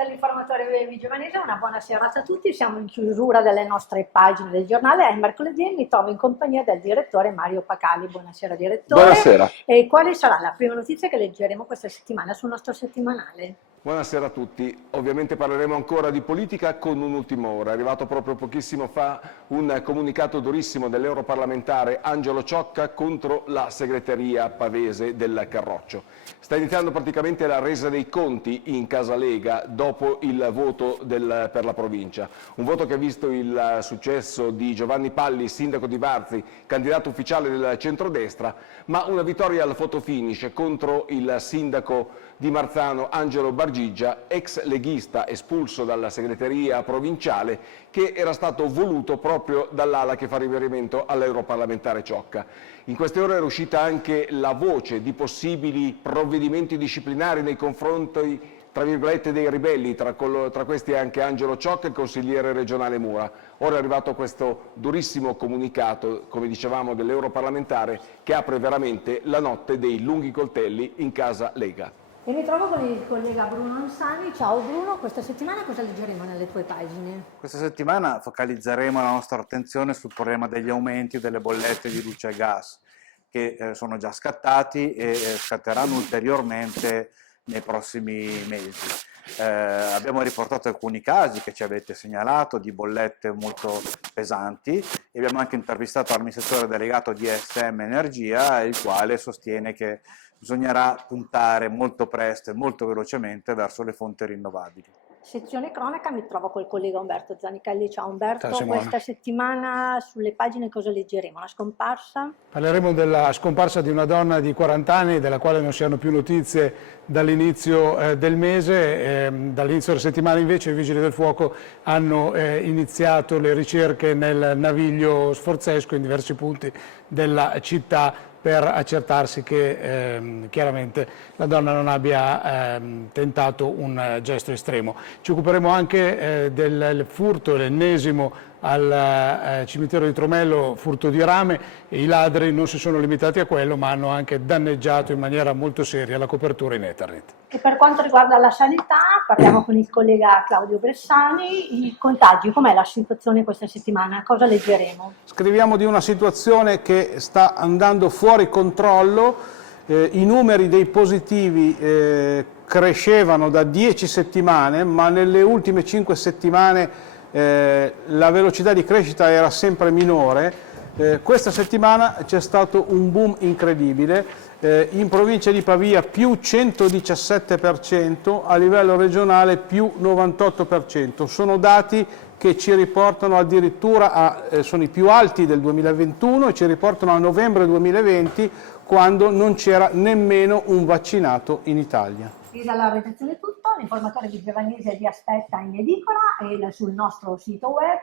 dall'informatore Vigiovanese, una buona serata a tutti. Siamo in chiusura delle nostre pagine del giornale. È mercoledì e mi trovo in compagnia del direttore Mario Pacali. Buonasera direttore. Buonasera. E quale sarà la prima notizia che leggeremo questa settimana sul nostro settimanale? Buonasera a tutti. Ovviamente parleremo ancora di politica con un'ultima ora. È arrivato proprio pochissimo fa un comunicato durissimo dell'europarlamentare Angelo Ciocca contro la segreteria pavese del Carroccio. Sta iniziando praticamente la resa dei conti in casa Lega dopo il voto per la provincia. Un voto che ha visto il successo di Giovanni Palli, sindaco di Varzi, candidato ufficiale del centrodestra, ma una vittoria al fotofinish contro il sindaco di Marzano Angelo Bargigia, ex leghista espulso dalla segreteria provinciale, che era stato voluto proprio dall'ala che fa riferimento all'europarlamentare Ciocca. In queste ore era uscita anche la voce di possibili provvedimenti disciplinari nei confronti, tra virgolette, dei ribelli, tra questi anche Angelo Ciocca e il consigliere regionale Mura. Ora è arrivato questo durissimo comunicato, come dicevamo, dell'europarlamentare che apre veramente la notte dei lunghi coltelli in casa Lega. E mi trovo con il collega Bruno Ansani. Ciao Bruno, questa settimana cosa leggeremo nelle tue pagine? Questa settimana focalizzeremo la nostra attenzione sul problema degli aumenti delle bollette di luce e gas, che sono già scattati e scatteranno ulteriormente nei prossimi mesi. Abbiamo riportato alcuni casi che ci avete segnalato di bollette molto pesanti e abbiamo anche intervistato l'amministratore delegato di SM Energia, il quale sostiene che bisognerà puntare molto presto e molto velocemente verso le fonti rinnovabili. Sezione cronaca, mi trovo col collega Umberto Zanichelli. Ciao Umberto, Ciao Simona. questa settimana sulle pagine cosa leggeremo? Una scomparsa? Parleremo della scomparsa di una donna di 40 anni della quale non si hanno più notizie dall'inizio del mese. Dall'inizio della settimana invece i Vigili del Fuoco hanno iniziato le ricerche nel Naviglio Sforzesco in diversi punti della città per accertarsi che chiaramente la donna non abbia tentato un gesto estremo. Ci occuperemo anche del furto, l'ennesimo al cimitero di Tromello, furto di rame, e i ladri non si sono limitati a quello ma hanno anche danneggiato in maniera molto seria la copertura in Ethernet. E per quanto riguarda la sanità, parliamo con il collega Claudio Bressani. I contagi, com'è la situazione questa settimana? Cosa leggeremo? Scriviamo di una situazione che sta andando fuori controllo. I numeri dei positivi crescevano da 10 settimane, ma nelle ultime 5 settimane la velocità di crescita era sempre minore. Questa settimana c'è stato un boom incredibile. In provincia di Pavia più 117%, a livello regionale più 98%. Sono dati che ci riportano addirittura sono i più alti del 2021 e ci riportano a novembre 2020, quando non c'era nemmeno un vaccinato in Italia. E dalla redazione è tutto, l'informatore Vigiovanese vi aspetta in edicola e sul nostro sito web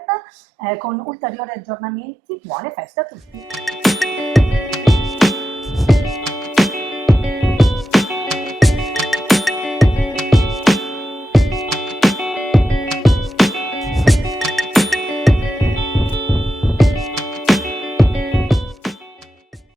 con ulteriori aggiornamenti. Buone feste a tutti!